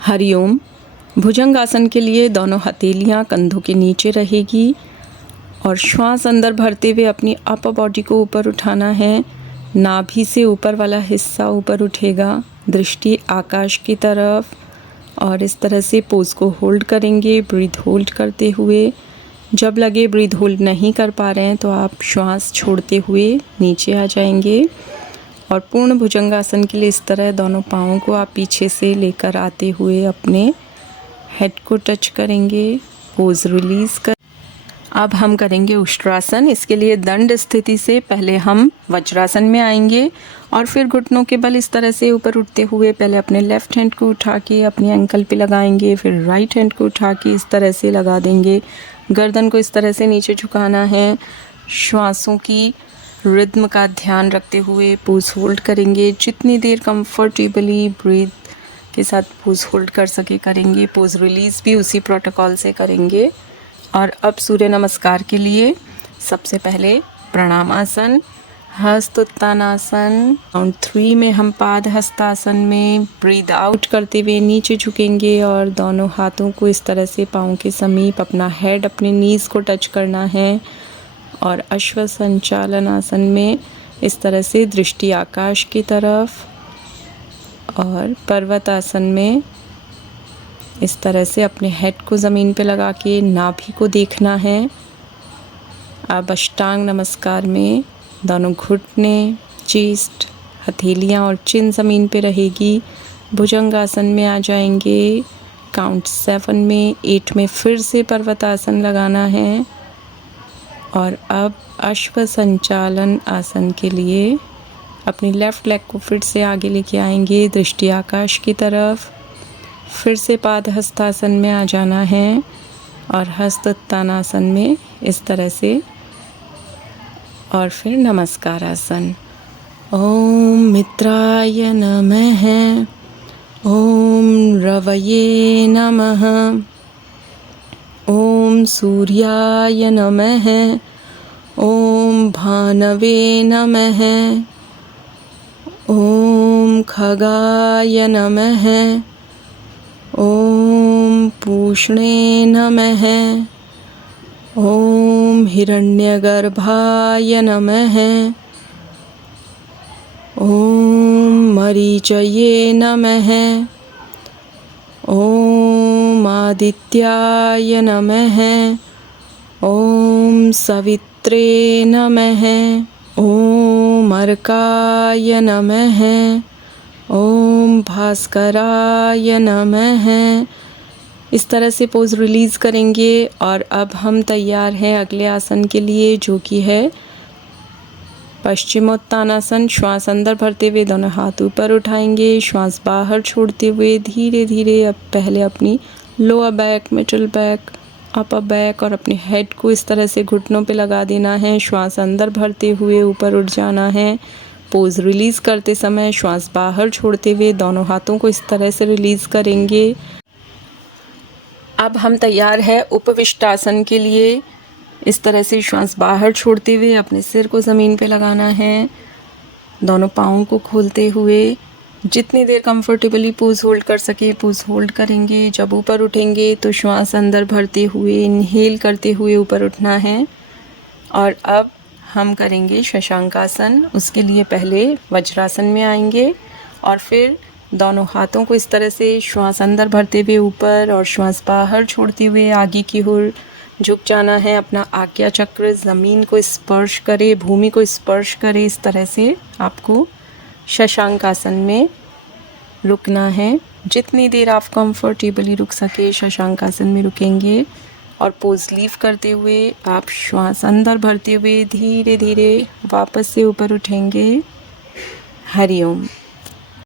हरिओम। भुजंगासन के लिए दोनों हथेलियां कंधों के नीचे रहेगी और श्वास अंदर भरते हुए अपनी अपर बॉडी को ऊपर उठाना है। नाभि से ऊपर वाला हिस्सा ऊपर उठेगा, दृष्टि आकाश की तरफ, और इस तरह से पोज को होल्ड करेंगे, ब्रीथ होल्ड करते हुए। जब लगे ब्रीथ होल्ड नहीं कर पा रहे हैं तो आप श्वास छोड़ते हुए नीचे आ जाएंगे। और पूर्ण भुजंगासन के लिए इस तरह दोनों पाँवों को आप पीछे से लेकर आते हुए अपने हेड को टच करेंगे, पोज रिलीज़ कर। अब हम करेंगे उष्ट्रासन। इसके लिए दंड स्थिति से पहले हम वज्रासन में आएंगे और फिर घुटनों के बल इस तरह से ऊपर उठते हुए पहले अपने लेफ़्ट हैंड को उठा के अपने एंकल पे लगाएंगे, फिर राइट हैंड को उठा के इस तरह से लगा देंगे। गर्दन को इस तरह से नीचे झुकाना है। श्वासों की रिद्म का ध्यान रखते हुए पोज होल्ड करेंगे। जितनी देर कंफर्टेबली ब्रीथ के साथ पोज होल्ड कर सके करेंगे। पोज रिलीज़ भी उसी प्रोटोकॉल से करेंगे। और अब सूर्य नमस्कार के लिए सबसे पहले प्रणामासन, हस्त उत्तानासन। काउंट 3 में हम पाद हस्तासन में ब्रीद आउट करते हुए नीचे झुकेंगे और दोनों हाथों को इस तरह से पाँव के समीप अपना हेड अपने नीज़ को टच करना है। और अश्व संचालन आसन में इस तरह से दृष्टि आकाश की तरफ, और पर्वत आसन में इस तरह से अपने हेड को ज़मीन पे लगा के नाभि को देखना है। अब अष्टांग नमस्कार में दोनों घुटने, चेस्ट, हथेलियाँ और चिन ज़मीन पे रहेगी। भुजंगासन में आ जाएंगे। काउंट 7 में 8 में फिर से पर्वतासन लगाना है। और अब अश्व संचालन आसन के लिए अपनी लेफ़्ट लेग को फिर से आगे लेके आएंगे, दृष्टि आकाश की तरफ। फिर से पाद हस्तासन में आ जाना है और हस्त उत्तानासन में इस तरह से, और फिर नमस्कार आसन। ओम मित्राय नमः, ओम रवये नमः, ओम सूर्याय नमः, ओम भानवे नमः, ओम खगाय नमः, ओम पूष्णे नमः, ओम हिरण्यगर्भाय नमः, ओम मरीचये नमः, ओम आदित्याय नमः, ओम सवित्रे नमः, ओम अर्काय नमः, ओम भास्कराय नमः। इस तरह से पोज रिलीज़ करेंगे। और अब हम तैयार हैं अगले आसन के लिए, जो कि है पश्चिमोत्तानासन। श्वास अंदर भरते हुए दोनों हाथ ऊपर उठाएंगे, श्वास बाहर छोड़ते हुए धीरे धीरे अब पहले अपनी lower back, middle back, upper back और अपने हेड को इस तरह से घुटनों पे लगा देना है। श्वास अंदर भरते हुए ऊपर उठ जाना है। पोज रिलीज़ करते समय श्वास बाहर छोड़ते हुए दोनों हाथों को इस तरह से रिलीज़ करेंगे। अब हम तैयार है उपविष्टासन के लिए। इस तरह से श्वास बाहर छोड़ते हुए अपने सिर को ज़मीन पे लगाना है, दोनों पाँवों को खोलते हुए। जितनी देर कंफर्टेबली पोज होल्ड कर सके पोज होल्ड करेंगे। जब ऊपर उठेंगे तो श्वास अंदर भरते हुए इनहेल करते हुए ऊपर उठना है। और अब हम करेंगे शशांकासन। उसके लिए पहले वज्रासन में आएंगे और फिर दोनों हाथों को इस तरह से श्वास अंदर भरते हुए ऊपर और श्वास बाहर छोड़ते हुए आगे की ओर झुक जाना है। अपना आज्ञा चक्र ज़मीन को स्पर्श करे, भूमि को स्पर्श करे। इस तरह से आपको शशांकासन में रुकना है। जितनी देर आप कंफर्टेबली रुक सके शशांकासन में रुकेंगे। और पोज लीव करते हुए आप श्वास अंदर भरते हुए धीरे धीरे वापस से ऊपर उठेंगे। हरिओम।